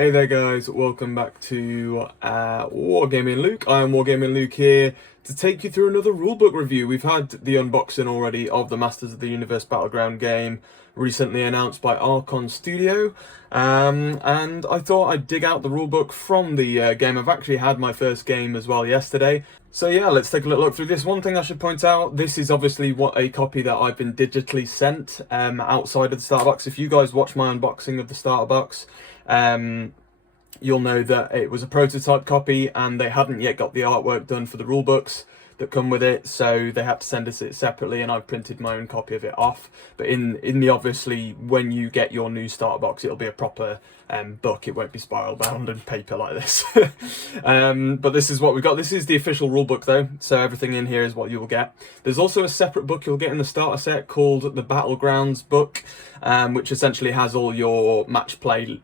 Hey there guys, welcome back to Wargaming Luke. I am Wargaming Luke here to take you through another rulebook review. We've had the unboxing already of the Masters of the Universe Battleground game, recently announced by Archon Studio, and I thought I'd dig out the rulebook from the game. I've actually had my first game as well yesterday. So yeah, let's take a little look through this. One thing I should point out, this is obviously a copy that I've been digitally sent outside of the starter box. If you guys watch my unboxing of the starter box, you'll know that it was a prototype copy and they hadn't yet got the artwork done for the rule books that come with it, so they had to send us it separately, and I've printed my own copy of it off. But in the obviously, when you get your new starter box, it'll be a proper book. It won't be spiral bound and paper like this. But this is what we've got. This is the official rule book though, so everything in here is what you'll get. There's also a separate book you'll get in the starter set called the Battlegrounds book, which essentially has all your match play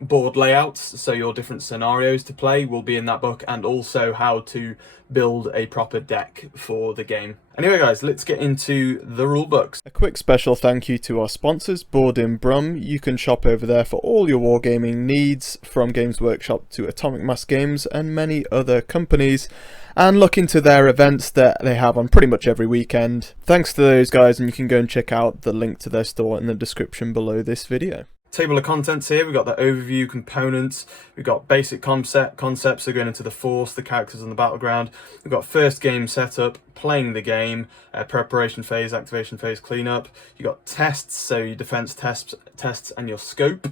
board layouts, so your different scenarios to play will be in that book, and also how to build a proper deck for the game. Anyway guys, let's get into the rule books. A quick special thank you to our sponsors, Board in Brum. You can shop over there for all your wargaming needs, from Games Workshop to Atomic Mass Games and many other companies, and look into their events that they have on pretty much every weekend. Thanks to those guys, and you can go and check out the link to their store in the description below this video. Table of contents here, we've got the overview components, we've got basic concepts, so going into the force, the characters and the battleground. We've got first game setup, playing the game, preparation phase, activation phase, cleanup. You've got tests, so your defense tests and your scope,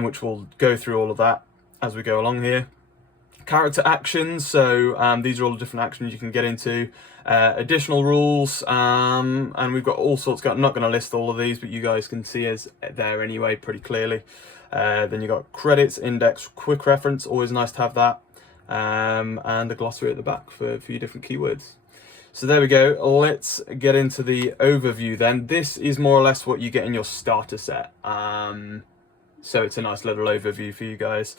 which we'll go through all of that as we go along here. Character actions, so these are all the different actions you can get into. Additional rules, and we've got all sorts. I'm not going to list all of these, but you guys can see us there anyway pretty clearly. Then you've got credits, index, quick reference, always nice to have that, and a glossary at the back for a few different keywords. So there we go, let's get into the overview then. This is more or less what you get in your starter set. So it's a nice little overview for you guys.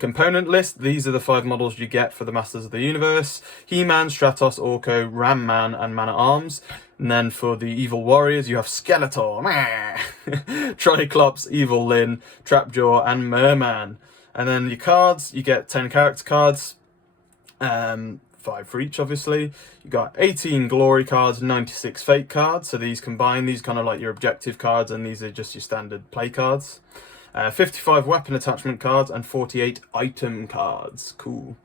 Component list, these are the 5 models you get for the Masters of the Universe. He-Man, Stratos, Orko, Ram Man, and Man-at-Arms. And then for the Evil Warriors, you have Skeletor, Triclops, Evil Lyn, Trapjaw, and Merman. And then your cards, you get 10 character cards. 5 for each, obviously. You got 18 glory cards, 96 fate cards. So these combine, these kind of like your objective cards, and these are just your standard play cards. 55 weapon attachment cards and 48 item cards. Cool.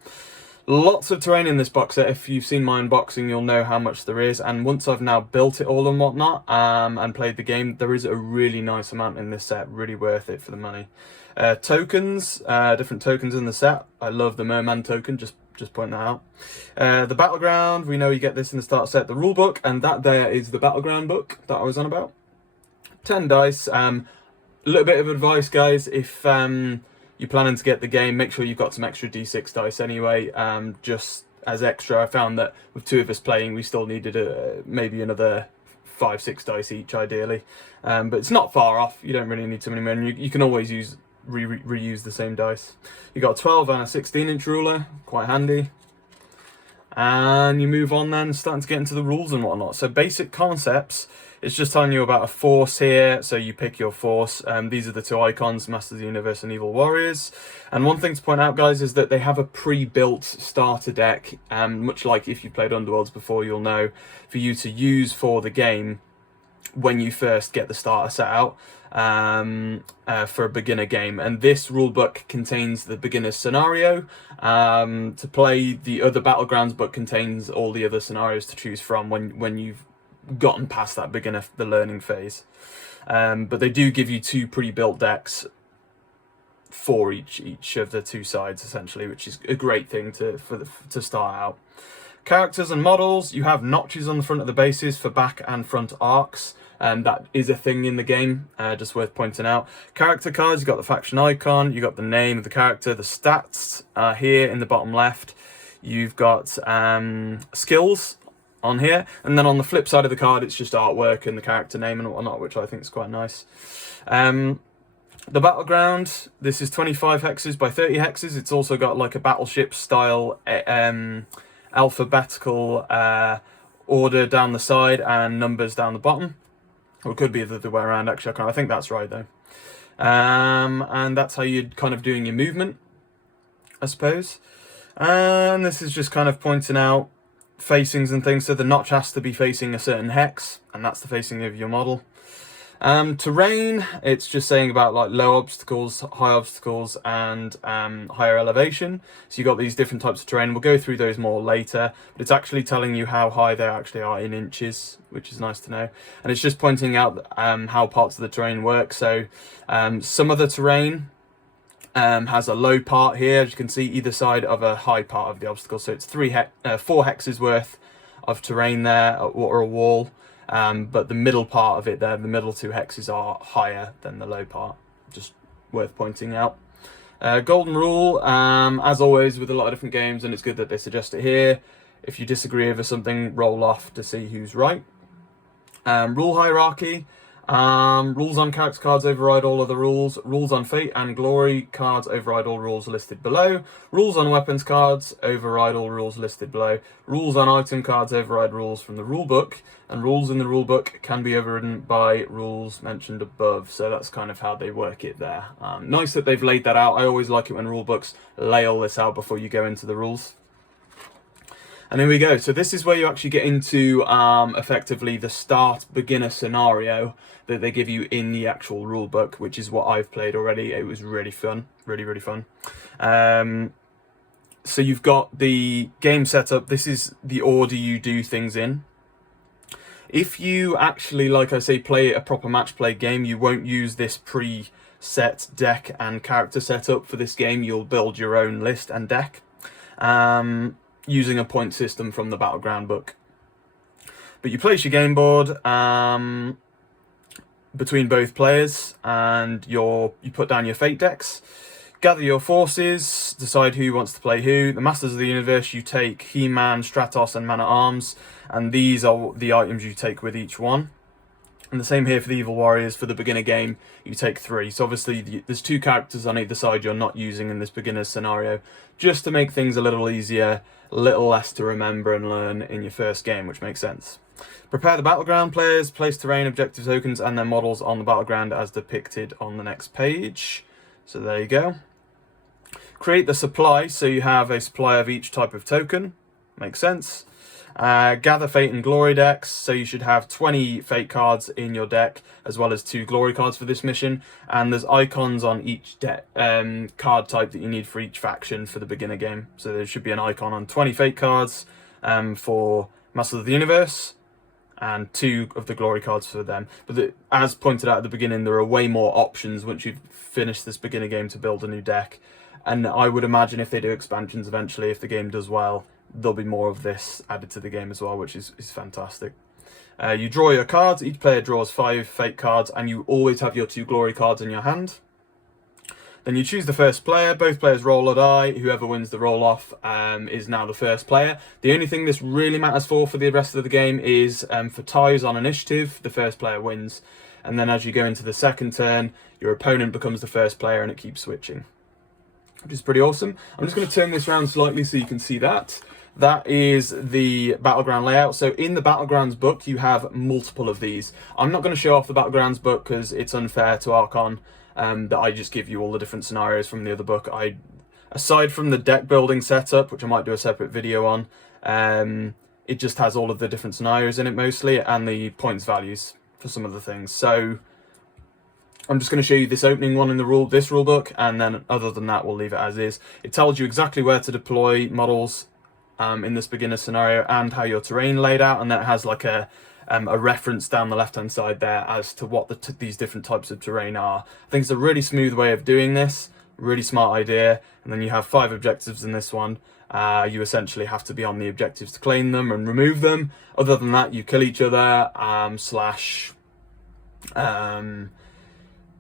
Lots of terrain in this box set. If you've seen my unboxing, you'll know how much there is. And once I've now built it all and whatnot, and played the game, there is a really nice amount in this set. Really worth it for the money. Tokens, different tokens in the set. I love the Merman token, just point that out. The Battleground, we know you get this in the start set. The rule book, and that there is the Battleground book that I was on about. 10 dice. A little bit of advice, guys, if you're planning to get the game, make sure you've got some extra d6 dice anyway, just as extra. I found that with 2 of us playing, we still needed maybe another 5-6 dice each, ideally. But it's not far off. You don't really need too many more. You can always reuse the same dice. You got a 12 and a 16-inch ruler, quite handy. And you move on then, starting to get into the rules and whatnot. So basic concepts, it's just telling you about a force here, so you pick your force. These are the 2 icons, Masters of the Universe and Evil Warriors. And one thing to point out, guys, is that they have a pre-built starter deck, much like if you played Underworlds before, you'll know, for you to use for the game when you first get the starter set out for a beginner game. And this rulebook contains the beginner's scenario to play. The other Battlegrounds book contains all the other scenarios to choose from when you've gotten past that the learning phase. But they do give you 2 pre-built decks for each of the 2 sides, essentially, which is a great thing to start out. Characters and models, you have notches on the front of the bases for back and front arcs, and that is a thing in the game, just worth pointing out. Character cards, you've got the faction icon, you've got the name of the character, the stats are here in the bottom left. You've got skills on here, and then on the flip side of the card, it's just artwork and the character name and whatnot, which I think is quite nice. The Battleground, this is 25 hexes by 30 hexes. It's also got like a battleship style alphabetical order down the side and numbers down the bottom. Or it could be the other way around, actually. I think that's right, though. And that's how you're kind of doing your movement, I suppose. And this is just kind of pointing out facings and things. So the notch has to be facing a certain hex, and that's the facing of your model. Terrain, it's just saying about like low obstacles, high obstacles, and higher elevation. So you've got these different types of terrain. We'll go through those more later, but it's actually telling you how high they actually are in inches, which is nice to know. And it's just pointing out how parts of the terrain work. So some of the terrain has a low part here, as you can see, either side of a high part of the obstacle. So it's 4 hexes worth of terrain there, or a wall. But the middle part of it there, the middle 2 hexes are higher than the low part. Just worth pointing out. Golden rule, as always with a lot of different games, and it's good that they suggest it here. If you disagree over something, roll off to see who's right. Rule hierarchy. Rules on character cards override all other rules. Rules on fate and glory cards override all rules listed below. Rules on weapons cards override all rules listed below. Rules on item cards override rules from the rulebook, and rules in the rulebook can be overridden by rules mentioned above. So that's kind of how they work it there. Nice that they've laid that out. I always like it when rulebooks lay all this out before you go into the rules. And here we go. So this is where you actually get into effectively the start beginner scenario that they give you in the actual rule book, which is what I've played already. It was really fun, really fun. So you've got the game setup. This is the order you do things in. If you actually, like I say, play a proper match play game, you won't use this pre-set deck and character setup for this game. You'll build your own list and deck. Using a point system from the Battleground book. But you place your game board between both players, and you put down your fate decks, gather your forces, decide who wants to play who. The Masters of the Universe, you take He-Man, Stratos, and Man-at-Arms, and these are the items you take with each one. And the same here for the Evil Warriors. For the beginner game, you take 3. So obviously there's 2 characters on either side you're not using in this beginner scenario, just to make things a little easier, a little less to remember and learn in your first game, which makes sense. Prepare the Battleground players, place terrain, objective tokens, and their models on the Battleground as depicted on the next page. So there you go. Create the supply, so you have a supply of each type of token. Makes sense. Gather fate and glory decks, so you should have 20 fate cards in your deck as well as 2 glory cards for this mission, and there's icons on each card type that you need for each faction for the beginner game. So there should be an icon on 20 fate cards for Masters of the Universe and 2 of the glory cards for them. But as pointed out at the beginning, there are way more options once you've finished this beginner game to build a new deck, and I would imagine if they do expansions eventually, if the game does well, there'll be more of this added to the game as well, which is fantastic. You draw your cards. Each player draws 5 fate cards, and you always have your 2 glory cards in your hand. Then you choose the first player. Both players roll a die. Whoever wins the roll-off is now the first player. The only thing this really matters for the rest of the game is for ties on initiative, the first player wins. And then as you go into the second turn, your opponent becomes the first player, and it keeps switching, which is pretty awesome. I'm just going to turn this around slightly so you can see that. That is the Battleground layout. So in the Battlegrounds book, you have multiple of these. I'm not going to show off the Battlegrounds book because it's unfair to Archon that I just give you all the different scenarios from the other book. Aside from the deck building setup, which I might do a separate video on, it just has all of the different scenarios in it mostly, and the points values for some of the things. So I'm just going to show you this opening one in this rule book, and then other than that, we'll leave it as is. It tells you exactly where to deploy models in this beginner scenario and how your terrain laid out, and that has like a reference down the left hand side there as to what these different types of terrain are. I think it's a really smooth way of doing this, really smart idea. And then you have 5 objectives in this one. You essentially have to be on the objectives to claim them and remove them. Other than that, you kill each other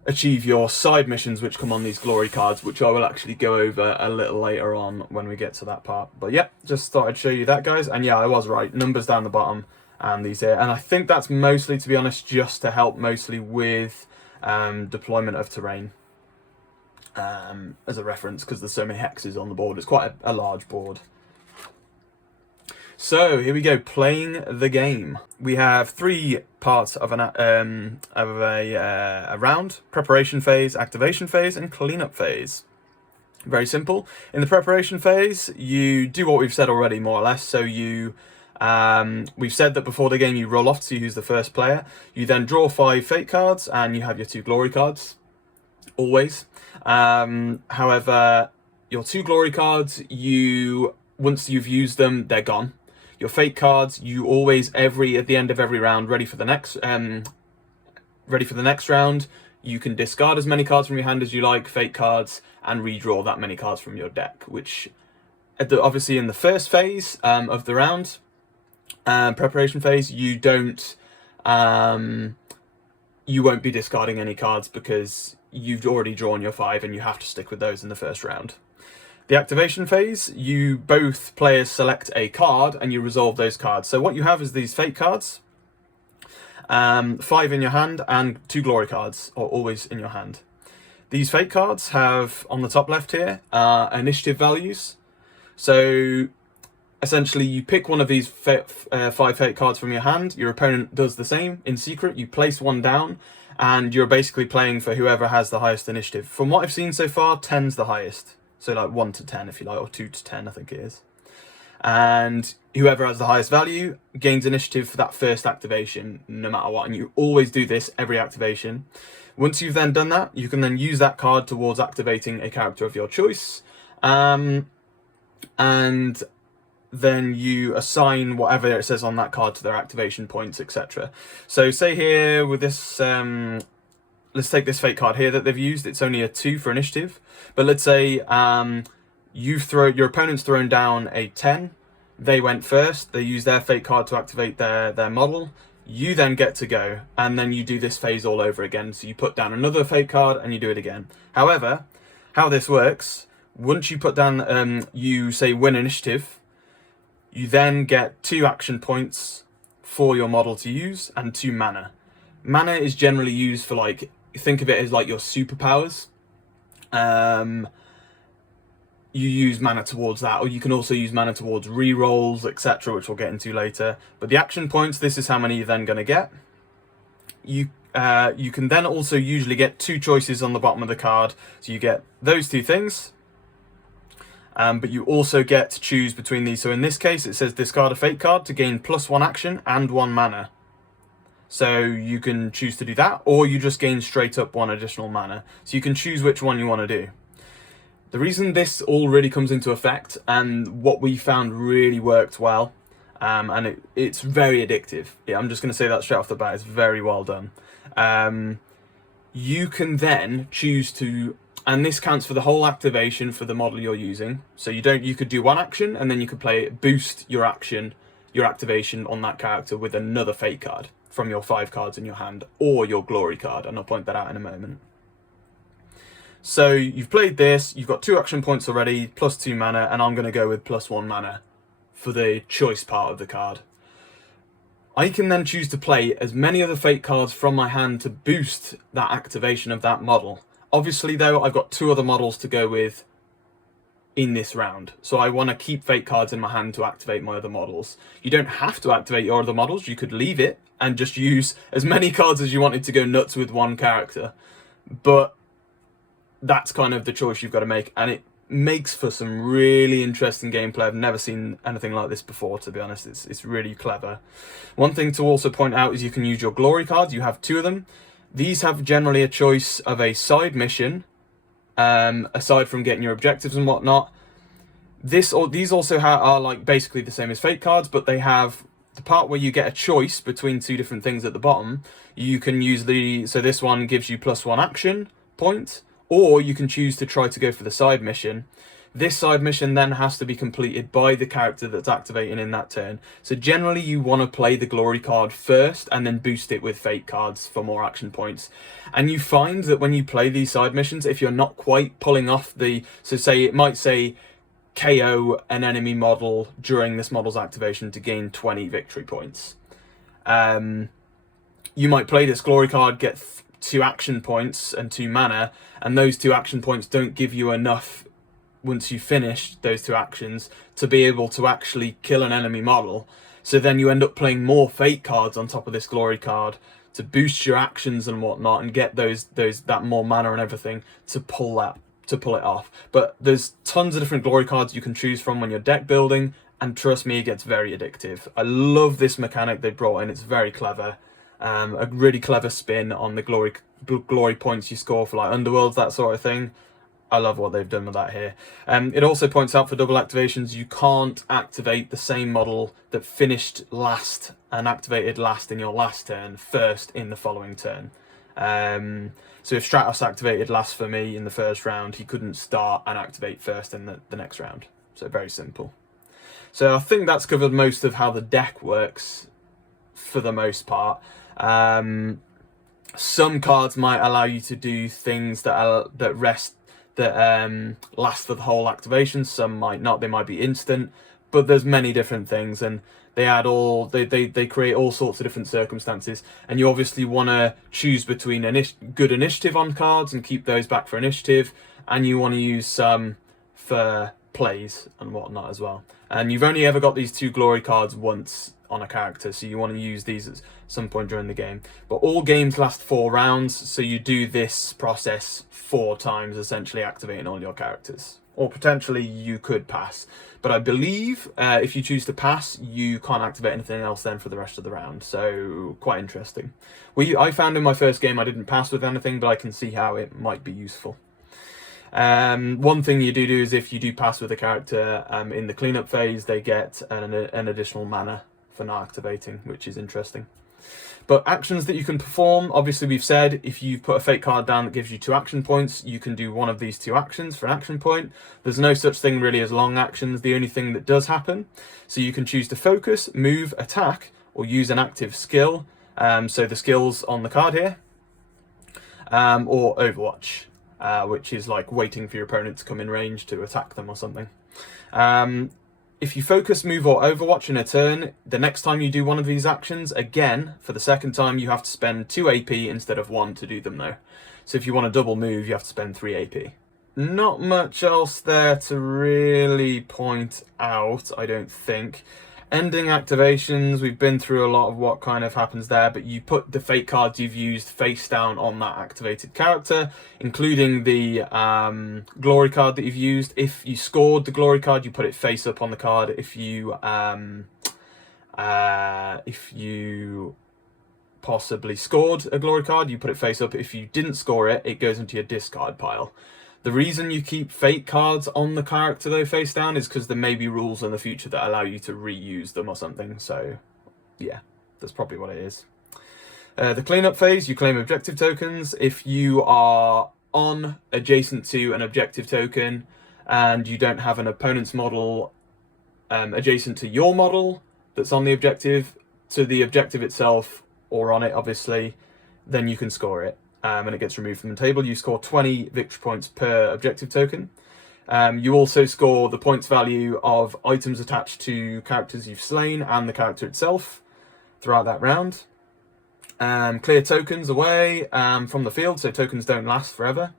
achieve your side missions, which come on these glory cards, which I will actually go over a little later on when we get to that part. But yeah, just thought I'd show you that, guys. And yeah, I was right. Numbers down the bottom and these here. And I think that's mostly, to be honest, just to help mostly with deployment of terrain as a reference, because there's so many hexes on the board. It's quite a large board. So here we go, playing the game. We have 3 parts of a round: preparation phase, activation phase, and cleanup phase. Very simple. In the preparation phase, you do what we've said already, more or less. So we've said that before the game you roll off to see who's the first player. You then draw 5 fate cards, and you have your 2 glory cards, always. However, your 2 glory cards, once you've used them, they're gone. Your fate cards, you always at the end of every round, ready for the next round. You can discard as many cards from your hand as you like, fate cards, and redraw that many cards from your deck. Which, obviously, in the first phase of the round, preparation phase, you won't be discarding any cards because you've already drawn your 5, and you have to stick with those in the first round. The activation phase, both players select a card and you resolve those cards. So what you have is these fate cards, 5 in your hand, and 2 glory cards are always in your hand. These fate cards have, on the top left here, initiative values. So essentially you pick one of these 5 fate cards from your hand, your opponent does the same in secret, you place one down, and you're basically playing for whoever has the highest initiative. From what I've seen so far, 10's the highest. So like 1 to 10 if you like, or 2 to 10 I think it is. And whoever has the highest value gains initiative for that first activation, no matter what. And you always do this every activation. Once you've then done that, you can then use that card towards activating a character of your choice. And then you assign whatever it says on that card to their activation points, etc. So say here with this, let's take this fate card here that they've used. It's only a 2 for initiative. But let's say your opponent's thrown down a 10. They went first. They use their fate card to activate their model. You then get to go, and then you do this phase all over again. So you put down another fate card and you do it again. However, how this works, once you put down, you say win initiative, you then get 2 action points for your model to use and 2 mana. Mana is generally used for, like, think of it as like your superpowers. You use mana towards that, or you can also use mana towards rerolls, etc., which we'll get into later. But the action points, this is how many you're then going to get. You can then also usually get 2 choices on the bottom of the card, so you get those 2 things. But you also get to choose between these. So in this case, it says discard a fate card to gain +1 action and 1 mana. So you can choose to do that, or you just gain straight up 1 additional mana. So you can choose which one you want to do. The reason this all really comes into effect, and what we found really worked well, and it's very addictive. Yeah, I'm just going to say that straight off the bat. It's very well done. You can then choose to, and this counts for the whole activation for the model you're using. So you could do 1 action, and then you could boost your activation on that character with another fate card from your 5 cards in your hand, or your glory card, and I'll point that out in a moment. So you've played this, you've got 2 action points already, +2 mana, and I'm going to go with +1 mana for the choice part of the card. I can then choose to play as many other fate cards from my hand to boost that activation of that model. Obviously though, I've got 2 other models to go with in this round, so I want to keep fate cards in my hand to activate my other models. You don't have to activate your other models, you could leave it and just use as many cards as you wanted to go nuts with one character. But that's kind of the choice you've got to make, and it makes for some really interesting gameplay. I've never seen anything like this before, to be honest. It's really clever. One thing to also point out is you can use your glory cards. You have 2 of them. These have generally a choice of a side mission, aside from getting your objectives and whatnot. These also are like basically the same as fate cards, but they have the part where you get a choice between 2 different things at the bottom. You can use so this one gives you +1 action point, or you can choose to try to go for the side mission. This side mission then has to be completed by the character that's activating in that turn. So generally you want to play the glory card first and then boost it with fate cards for more action points. And you find that when you play these side missions, if you're not quite pulling off so say it might say KO an enemy model during this model's activation to gain 20 victory points. You might play this glory card, get 2 action points and 2 mana, and those 2 action points don't give you enough once you finish those 2 actions to be able to actually kill an enemy model. So then you end up playing more fate cards on top of this glory card to boost your actions and whatnot, and get that more mana and everything to pull it off. But there's tons of different glory cards you can choose from when you're deck building, and trust me, it gets very addictive. I love this mechanic they brought in. It's very clever. A really clever spin on the glory points you score for like Underworlds, that sort of thing. I love what they've done with that here. It also points out for double activations, you can't activate the same model that finished last and activated last in your last turn first in the following turn. So if Stratos activated last for me in the first round, he couldn't start and activate first in the next round. So very simple. So I think that's covered most of how the deck works for the most part. Some cards might allow you to do things that last for the whole activation. Some might not. They might be instant, but there's many different things, and they create all sorts of different circumstances. And you obviously want to choose between good initiative on cards and keep those back for initiative, and you want to use some for plays and whatnot as well. And you've only ever got these 2 glory cards once on a character, so you want to use these at some point during the game. But all games last 4 rounds, so you do this process 4 times, essentially activating all your characters. Or potentially you could pass, but I believe if you choose to pass, you can't activate anything else then for the rest of the round. So quite interesting. I found in my first game I didn't pass with anything, but I can see how it might be useful. One thing you do is if you do pass with a character in the cleanup phase, they get an additional mana for not activating, which is interesting. But actions that you can perform, obviously we've said if you put a fate card down that gives you 2 action points, you can do one of these 2 actions for an action point. There's no such thing really as long actions. The only thing that does happen, so you can choose to focus, move, attack, or use an active skill. So the skills on the card here, or Overwatch, which is like waiting for your opponent to come in range to attack them or something. If you focus, move, or Overwatch in a turn, the next time you do one of these actions, again, for the second time, you have to spend 2 AP instead of 1 to do them though. So if you want to double move, you have to spend 3 AP. Not much else there to really point out, I don't think. Ending activations, we've been through a lot of what kind of happens there, but you put the fate cards you've used face down on that activated character, including the glory card that you've used. If you scored the glory card, you put it face up on the card. If you possibly scored a glory card, you put it face up. If you didn't score it, it goes into your discard pile. The reason you keep fate cards on the character though face down is because there may be rules in the future that allow you to reuse them or something. So yeah, that's probably what it is. The cleanup phase, you claim objective tokens. If you are on adjacent to an objective token and you don't have an opponent's model adjacent to your model that's on the objective, to the objective itself or on it obviously, then you can score it. And it gets removed from the table. You score 20 victory points per objective token. You also score the points value of items attached to characters you've slain and the character itself throughout that round. Clear tokens away from the field, so tokens don't last forever.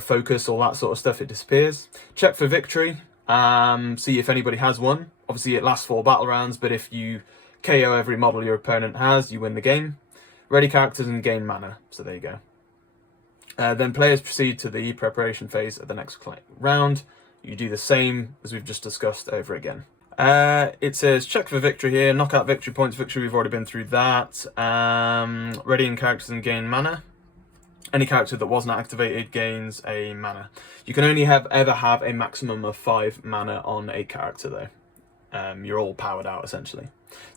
Focus, all that sort of stuff, it disappears. Check for victory, see if anybody has one. Obviously it lasts 4 battle rounds, but if you KO every model your opponent has, you win the game. Ready characters and gain mana, so there you go. Then players proceed to the preparation phase of the next round. You do the same as we've just discussed over again. It says check for victory here, knockout victory points, victory, we've already been through that. Readying characters and gain mana. Any character that wasn't activated gains a mana. You can only ever have a maximum of 5 mana on a character though. You're all powered out essentially.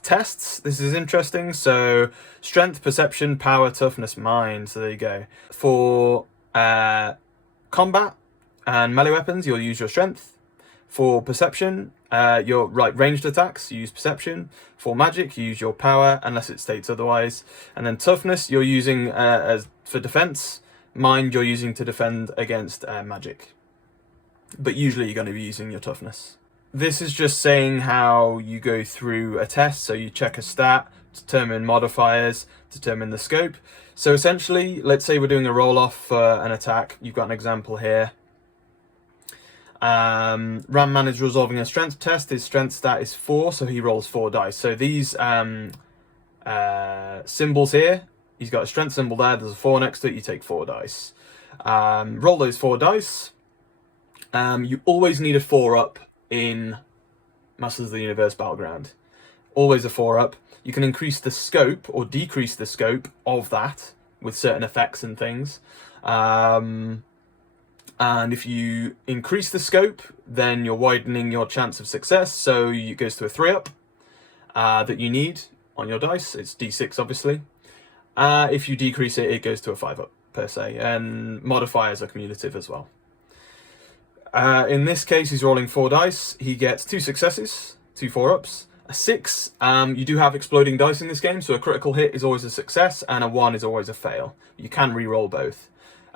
Tests, this is interesting. So strength, perception, power, toughness, mind. So there you go. For combat and melee weapons, you'll use your strength. For perception, your ranged attacks, you use perception. For magic, you use your power, unless it states otherwise. And then toughness, you're using as for defense. Mind, you're using to defend against magic. But usually you're going to be using your toughness. This is just saying how you go through a test. So you check a stat, determine modifiers, determine the scope. So essentially, let's say we're doing a roll off for an attack. You've got an example here. Ram Man is resolving a strength test. His strength stat is 4, so he rolls 4 dice. So these symbols here, he's got a strength symbol there, there's a 4 next to it, you take 4 dice. Roll those 4 dice. You always need a 4 up in Masters of the Universe Battleground. Always a 4 up. You can increase the scope or decrease the scope of that with certain effects and things. And if you increase the scope, then you're widening your chance of success. So it goes to a 3 up that you need on your dice. It's D6, obviously. If you decrease it, it goes to a 5 up per se. And modifiers are cumulative as well. In this case, he's rolling 4 dice. He gets 2 successes, 2 4-ups. A 6, you do have exploding dice in this game, so a critical hit is always a success, and a 1 is always a fail. You can re-roll both.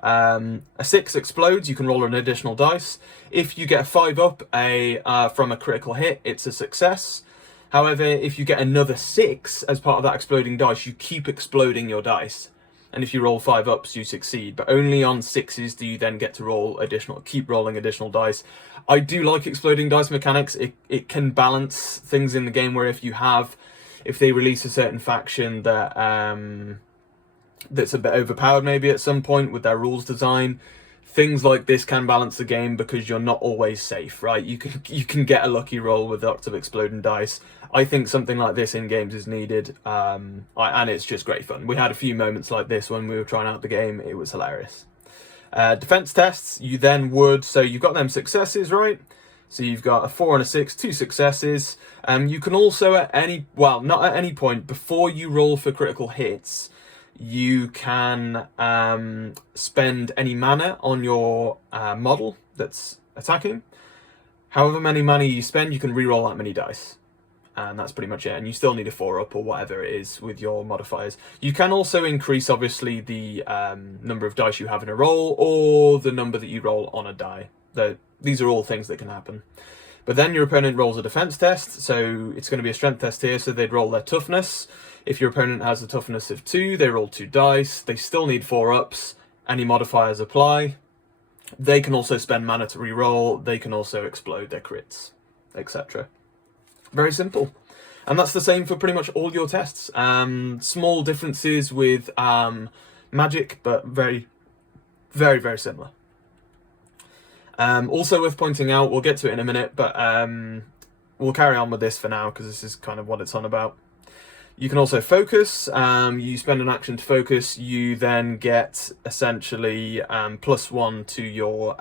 A 6 explodes, you can roll an additional dice. If you get a 5 up from a critical hit, it's a success. However, if you get another 6 as part of that exploding dice, you keep exploding your dice. And if you roll 5 ups, you succeed. But only on 6s do you then get to keep rolling additional dice. I do like exploding dice mechanics. It can balance things in the game where if they release a certain faction that that's a bit overpowered maybe at some point with their rules design, things like this can balance the game because you're not always safe, right? You can get a lucky roll with lots of exploding dice. I think something like this in games is needed, and it's just great fun. We had a few moments like this when we were trying out the game. It was hilarious. Defense tests, you then so you've got them successes, right? So you've got a 4 and a 6, 2 successes. You can also not at any point, before you roll for critical hits, you can spend any mana on your model that's attacking. However many mana you spend, you can re-roll that many dice. And that's pretty much it. And you still need a 4 up or whatever it is with your modifiers. You can also increase, obviously, the number of dice you have in a roll or the number that you roll on a die. These are all things that can happen. But then your opponent rolls a defense test. So it's going to be a strength test here. So they'd roll their toughness. If your opponent has a toughness of 2, they roll 2 dice. They still need 4 ups. Any modifiers apply. They can also spend mana to re-roll. They can also explode their crits, etc. Very simple. And that's the same for pretty much all your tests. Small differences with magic, but very, very, very similar. Also worth pointing out, we'll get to it in a minute, but we'll carry on with this for now because this is kind of what it's on about. You can also focus. You spend an action to focus. You then get essentially +1 to your...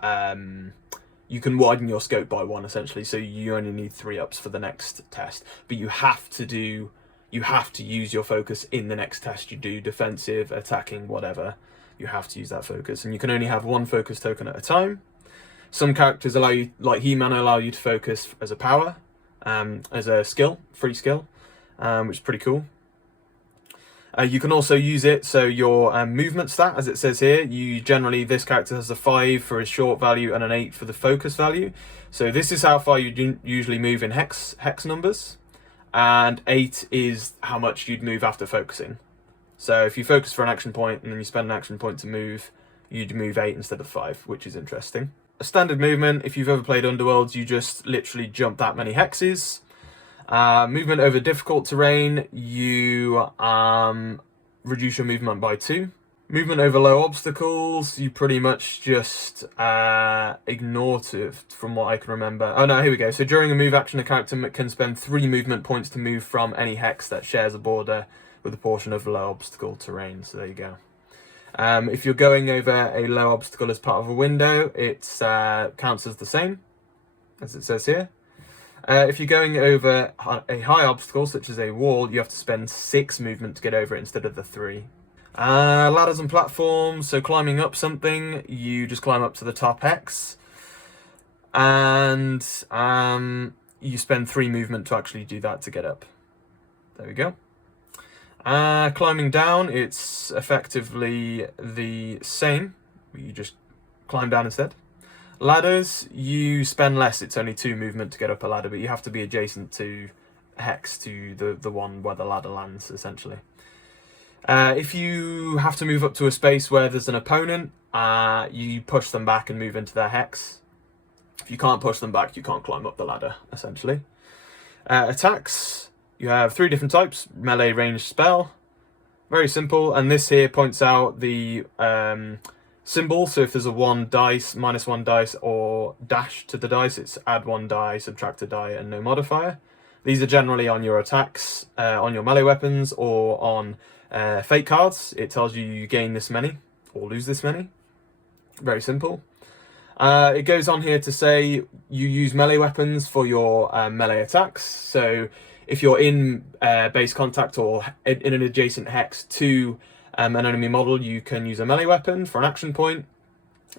you can widen your scope by 1 essentially, so you only need 3 ups for the next test. But you have to use your focus in the next test you do, defensive, attacking, whatever. You have to use that focus, and you can only have 1 focus token at a time. Some characters allow you, like He-Man, allow you to focus as a power, as a skill, free skill, which is pretty cool. You can also use it, so your movement stat, as it says here, this character has a 5 for his short value and an 8 for the focus value. So this is how far you usually move in hex numbers, and 8 is how much you'd move after focusing. So if you focus for an action point and then you spend an action point to move, you'd move 8 instead of 5, which is interesting. A standard movement, if you've ever played Underworlds, you just literally jump that many hexes. Movement over difficult terrain, you reduce your movement by 2. Movement over low obstacles, you pretty much just ignore 2, from what I can remember. Oh no, here we go. So during a move action, a character can spend 3 movement points to move from any hex that shares a border with a portion of low obstacle terrain. So there you go. If you're going over a low obstacle as part of a window, it counts as the same, as it says here. If you're going over a high obstacle, such as a wall, you have to spend 6 movement to get over it instead of the 3. Ladders and platforms, so climbing up something, you just climb up to the top hex. And you spend 3 movement to actually do that to get up. There we go. Climbing down, it's effectively the same. You just climb down instead. Ladders, you spend less. It's only 2 movement to get up a ladder, but you have to be adjacent to hex, to the one where the ladder lands, essentially. If you have to move up to a space where there's an opponent, you push them back and move into their hex. If you can't push them back, you can't climb up the ladder, essentially. Attacks, you have 3 different types: melee, ranged, spell. Very simple, and this here points out the symbol. So if there's a 1 dice, -1 dice, or dash to the dice, it's add 1 die, subtract a die, and no modifier. These are generally on your attacks, on your melee weapons, or on fate cards. It tells you gain this many, or lose this many. Very simple. It goes on here to say you use melee weapons for your melee attacks. So if you're in base contact or in an adjacent hex to an enemy model, you can use a melee weapon for an action point.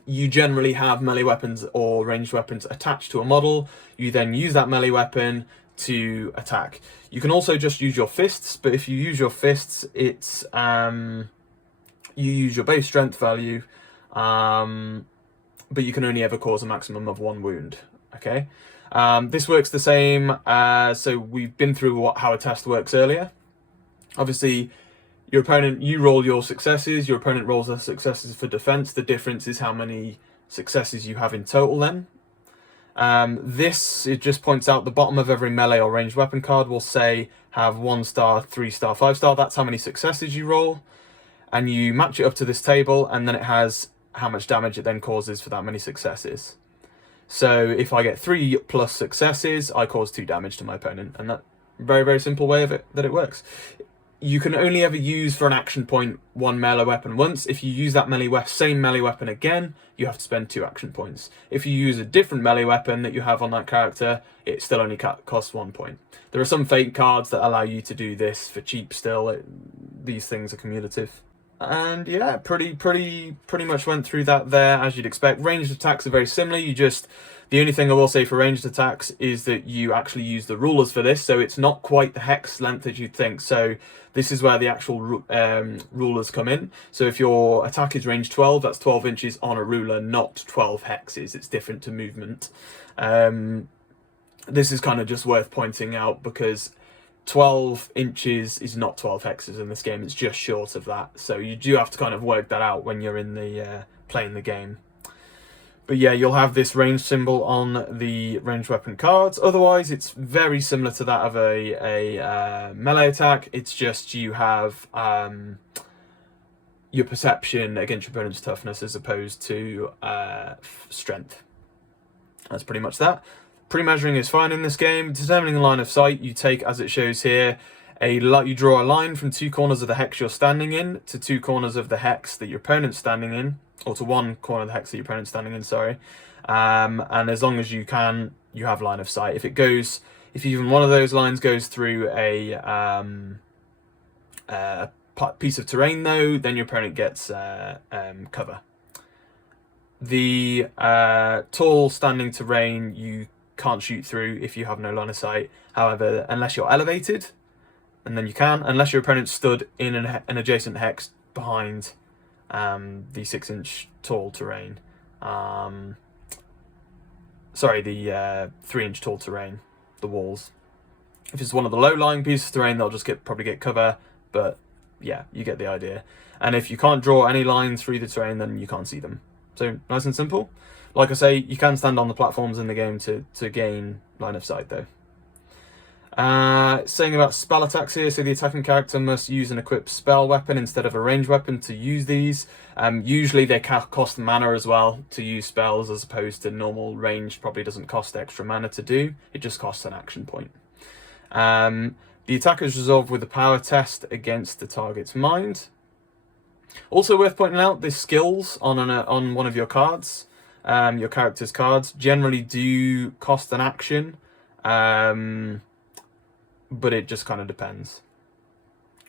You generally have melee weapons or ranged weapons attached to a model. You then use that melee weapon to attack. You can also just use your fists, but if you use your fists, it's you use your base strength value, but you can only ever cause a maximum of 1 wound. Okay, this works the same. So we've been through how a test works earlier. Obviously, your opponent, you roll your successes, your opponent rolls their successes for defense. The difference is how many successes you have in total then. It just points out the bottom of every melee or ranged weapon card will say have 1 star, 3 star, 5 star. That's how many successes you roll. And you match it up to this table, and then it has how much damage it then causes for that many successes. So if I get 3 plus successes, I cause 2 damage to my opponent, and that very, very simple way of it that it works. You can only ever use for an action point 1 melee weapon once. If you use that same melee weapon again, you have to spend 2 action points. If you use a different melee weapon that you have on that character, it still only costs 1 point. There are some fate cards that allow you to do this for cheap still. These things are cumulative. And yeah, pretty much went through that there, as you'd expect. Ranged attacks are very similar. The only thing I will say for ranged attacks is that you actually use the rulers for this, so it's not quite the hex length as you'd think. So this is where the actual rulers come in. So if your attack is range 12, that's 12 inches on a ruler, not 12 hexes. It's different to movement. This is kind of just worth pointing out because 12 inches is not 12 hexes in this game. It's just short of that. So you do have to kind of work that out when you're in the playing the game. But yeah, you'll have this range symbol on the ranged weapon cards. Otherwise, it's very similar to that of a melee attack. It's just you have your perception against your opponent's toughness as opposed to strength. That's pretty much that. Pre-measuring is fine in this game. Determining the line of sight, you take, as it shows here, you draw a line from 2 corners of the hex you're standing in to 2 corners of the hex that your opponent's standing in, or to 1 corner of the hex that your opponent's standing in, sorry. And as long as you can, you have line of sight. If even one of those lines goes through a piece of terrain though, then your opponent gets cover. The tall standing terrain you can't shoot through if you have no line of sight. However, unless you're elevated, and then you can, unless your opponent stood in an adjacent hex behind the 6-inch tall terrain. Sorry, the 3-inch tall terrain, the walls. If it's one of the low-lying pieces of terrain, they'll just probably get cover, but yeah, you get the idea. And if you can't draw any lines through the terrain, then you can't see them. So nice and simple. Like I say, you can stand on the platforms in the game to gain line of sight though. Saying about spell attacks here, so the attacking character must use an equipped spell weapon instead of a ranged weapon to use these. Usually they cost mana as well to use spells, as opposed to normal ranged probably doesn't cost extra mana to do. It just costs an action point. The attack is resolved with a power test against the target's mind. Also worth pointing out, the skills on one of your cards, your character's cards, generally do cost an action, but it just kind of depends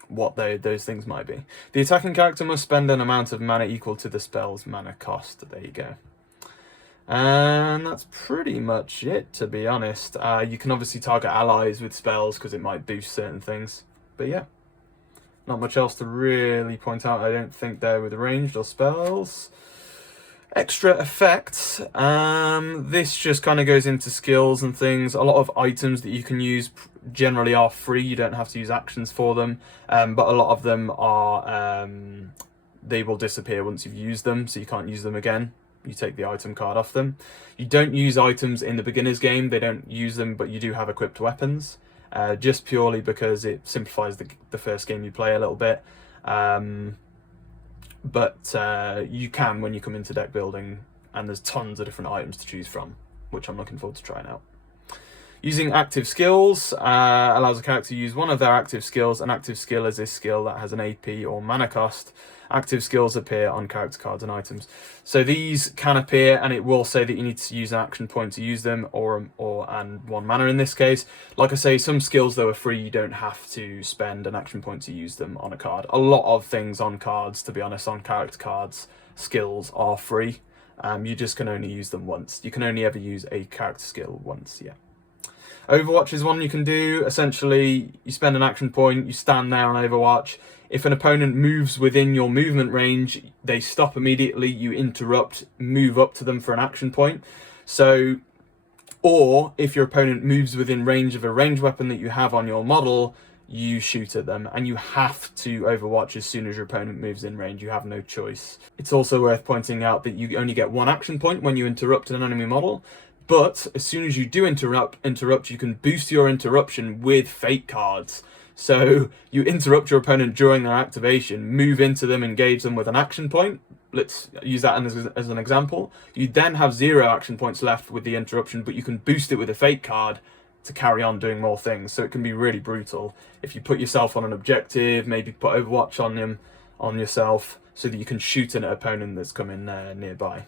what those things might be. The attacking character must spend an amount of mana equal to the spell's mana cost. There you go. And that's pretty much it, to be honest. You can obviously target allies with spells because it might boost certain things. But yeah, not much else to really point out, I don't think, there with ranged or spells. Extra effects. This just kind of goes into skills and things. A lot of items that you can use generally are free. You don't have to use actions for them. But a lot of them are, they will disappear once you've used them, so you can't use them again. you take the item card off them. You don't use items in the beginner's game, they don't use them, but you do have equipped weapons, just purely because it simplifies the first game you play a little bit. But you can when you come into deck building, and there's tons of different items to choose from, which I'm looking forward to trying out. Using active skills allows a character to use one of their active skills. An active skill is a skill that has an AP or mana cost. Active skills appear on character cards and items. So these can appear, and it will say that you need to use an action point to use them, and 1 mana in this case. Like I say, some skills though are free. You don't have to spend an action point to use them on a card. A lot of things on cards, to be honest, on character cards, skills are free. You just can only use them once. You can only ever use a character skill once, yeah. Overwatch is one you can do. Essentially, you spend an action point, you stand there on Overwatch. If an opponent moves within your movement range, they stop immediately, you interrupt, move up to them for an action point. So, or if your opponent moves within range of a ranged weapon that you have on your model, you shoot at them, and you have to Overwatch as soon as your opponent moves in range. You have no choice. It's also worth pointing out that you only get 1 action point when you interrupt an enemy model. But as soon as you do interrupt, you can boost your interruption with fate cards. So you interrupt your opponent during their activation, move into them, engage them with an action point. Let's use that as an example. You then have 0 action points left with the interruption, but you can boost it with a fate card to carry on doing more things. So it can be really brutal. If you put yourself on an objective, maybe put Overwatch on yourself, so that you can shoot an opponent that's coming nearby.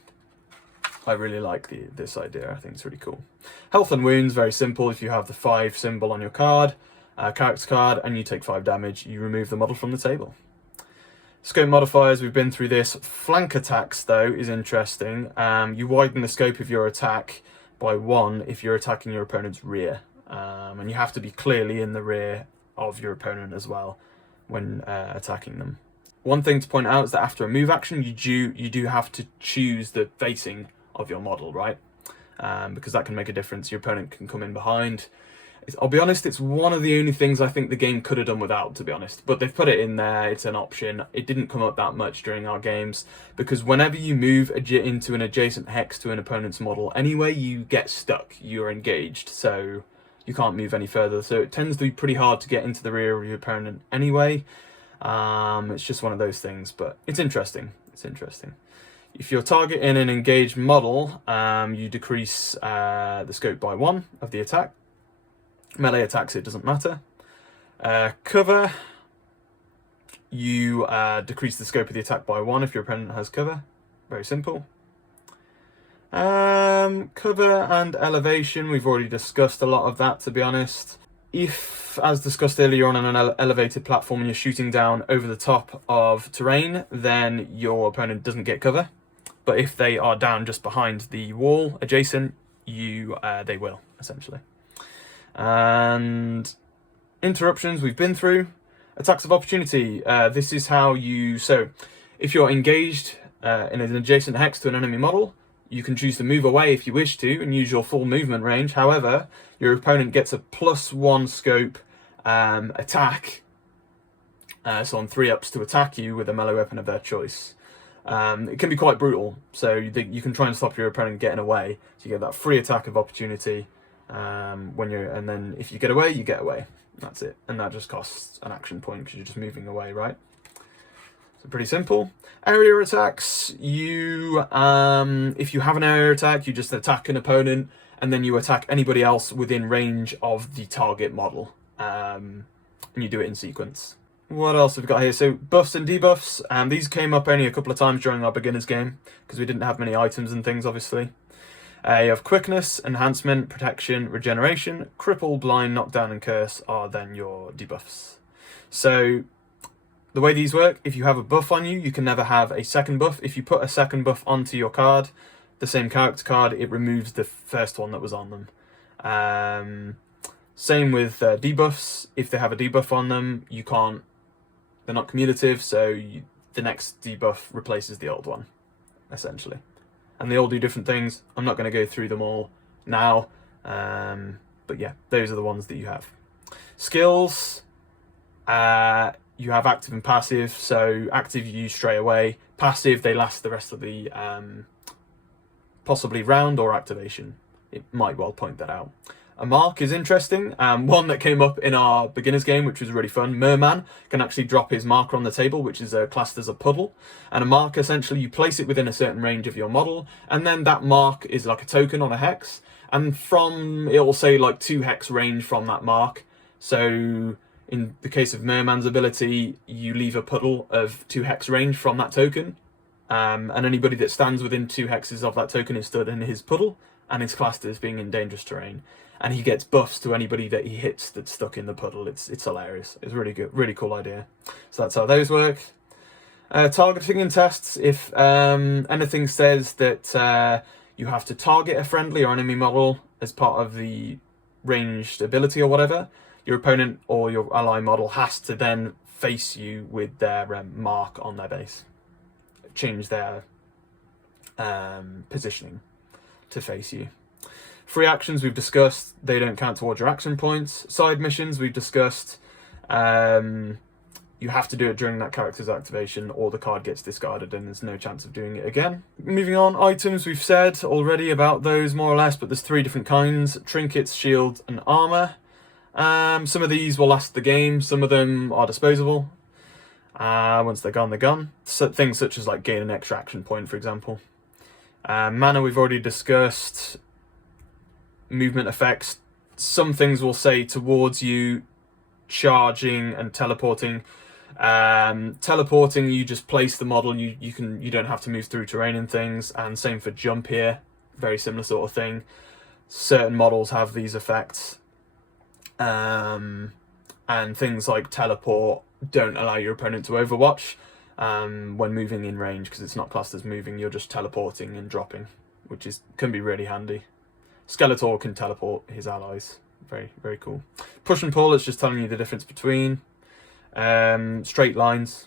I really like this idea. I think it's really cool. Health and wounds, very simple. If you have the 5 symbol on your card, character card, and you take 5 damage, you remove the model from the table. Scope modifiers, we've been through this. Flank attacks, though, is interesting. You widen the scope of your attack by 1 if you're attacking your opponent's rear. And you have to be clearly in the rear of your opponent as well when attacking them. One thing to point out is that after a move action, you do have to choose the facing of your model, right? Because that can make a difference. Your opponent can come in behind. I'll be honest, it's one of the only things I think the game could have done without, to be honest. But they've put it in there, it's an option. It didn't come up that much during our games, because whenever you move into an adjacent hex to an opponent's model, anyway, you get stuck. You're engaged, so you can't move any further. So it tends to be pretty hard to get into the rear of your opponent anyway. It's just one of those things, but it's interesting. It's interesting. If you're targeting an engaged model, you decrease the scope by 1 of the attack. Melee attacks, it doesn't matter. Cover, you decrease the scope of the attack by 1 if your opponent has cover. Very simple. Cover and elevation, we've already discussed a lot of that, to be honest. If, as discussed earlier on an elevated platform, and you're shooting down over the top of terrain, then your opponent doesn't get cover. But if they are down just behind the wall adjacent, they will, essentially. And interruptions we've been through. Attacks of opportunity. This is how so if you're engaged in an adjacent hex to an enemy model, you can choose to move away if you wish to and use your full movement range. However, your opponent gets a +1 scope attack, so on 3-ups to attack you with a melee weapon of their choice. It can be quite brutal, so you can try and stop your opponent getting away. So you get that free attack of opportunity and then if you get away, you get away. That's it, and that just costs an action point because you're just moving away, right? So pretty simple. Area attacks, if you have an area attack, you just attack an opponent and then you attack anybody else within range of the target model, and you do it in sequence. What else have we got here? So buffs and debuffs, these came up only a couple of times during our beginner's game because we didn't have many items and things, obviously. You have quickness, enhancement, protection, regeneration, cripple, blind, knockdown, and curse are then your debuffs. So the way these work, if you have a buff on you, you can never have a second buff. If you put a second buff onto your card, the same character card, it removes the first one that was on them. Same with debuffs. If they have a debuff on them, they're not cumulative, so the next debuff replaces the old one, essentially. And they all do different things. I'm not going to go through them all now, but yeah, those are the ones that you have. Skills, you have active and passive. So active you use straight away. Passive, they last the rest of the possibly round or activation. It might well point that out. A mark is interesting. One that came up in our beginner's game, which was really fun. Merman can actually drop his marker on the table, which is classed as a puddle. And a mark, essentially, you place it within a certain range of your model, and then that mark is like a token on a hex. And it will say like 2 hex range from that mark. So in the case of Merman's ability, you leave a puddle of 2 hex range from that token. And anybody that stands within 2 hexes of that token is stood in his puddle and is classed as being in dangerous terrain. And he gets buffs to anybody that he hits that's stuck in the puddle. It's hilarious. It's really good, really cool idea. So that's how those work. Targeting in tests, if anything says that you have to target a friendly or enemy model as part of the ranged ability or whatever, your opponent or your ally model has to then face you with their mark on their base. Change their positioning to face you. Free actions we've discussed, they don't count towards your action points. Side missions we've discussed, you have to do it during that character's activation or the card gets discarded and there's no chance of doing it again. Moving on, items we've said already about those more or less, but there's 3 different kinds: trinkets, shield and armor. Some of these will last the game, some of them are disposable. Once they're gone, they're gone. So things such as like gain an extra action point, for example. Mana we've already discussed. Movement effects, some things will say towards you, charging and teleporting. Teleporting, you just place the model, you don't have to move through terrain and things, and same for jump here, very similar sort of thing. Certain models have these effects, and things like teleport don't allow your opponent to overwatch when moving in range, because it's not classed as moving, you're just teleporting and dropping, which can be really handy. Skeletor can teleport his allies. Very, very cool. Push and pull, it's just telling you the difference between. Straight lines.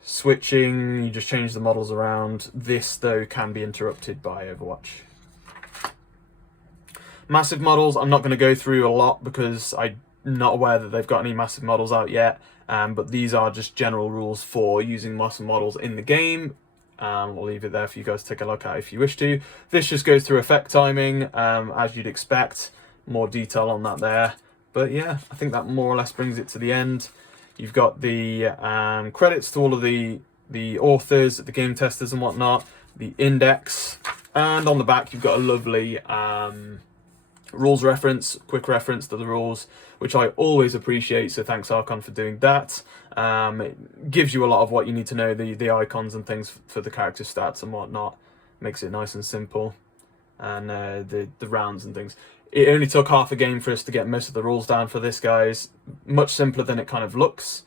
Switching, you just change the models around. This, though, can be interrupted by Overwatch. Massive models, I'm not going to go through a lot because I'm not aware that they've got any massive models out yet. But these are just general rules for using massive models in the game. We'll leave it there for you guys to take a look at if you wish to. This just goes through effect timing, as you'd expect. More detail on that there. But yeah, I think that more or less brings it to the end. You've got the credits to all of the authors, the game testers and whatnot, the index, and on the back you've got a lovely rules reference, quick reference to the rules, which I always appreciate, so thanks Archon for doing that. It gives you a lot of what you need to know, the icons and things for the character stats and whatnot. Makes it nice and simple. And the rounds and things. It only took half a game for us to get most of the rules down for this, guys. Much simpler than it kind of looks.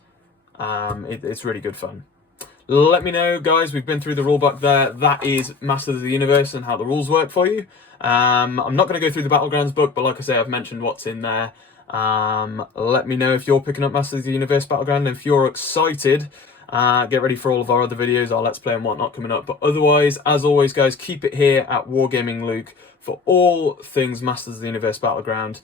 It's really good fun. Let me know, guys. We've been through the rulebook there. That is Masters of the Universe and how the rules work for you. I'm not going to go through the Battlegrounds book, but like I say, I've mentioned what's in there. Let me know if you're picking up Masters of the Universe Battleground, and if you're excited. Get ready for all of our other videos, our Let's Play and whatnot coming up. But otherwise, as always, guys, keep it here at Wargaming Luke for all things Masters of the Universe Battleground.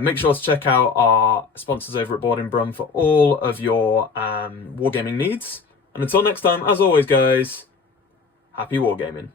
Make sure to check out our sponsors over at Board & Brum for all of your wargaming needs. And until next time, as always, guys, happy wargaming.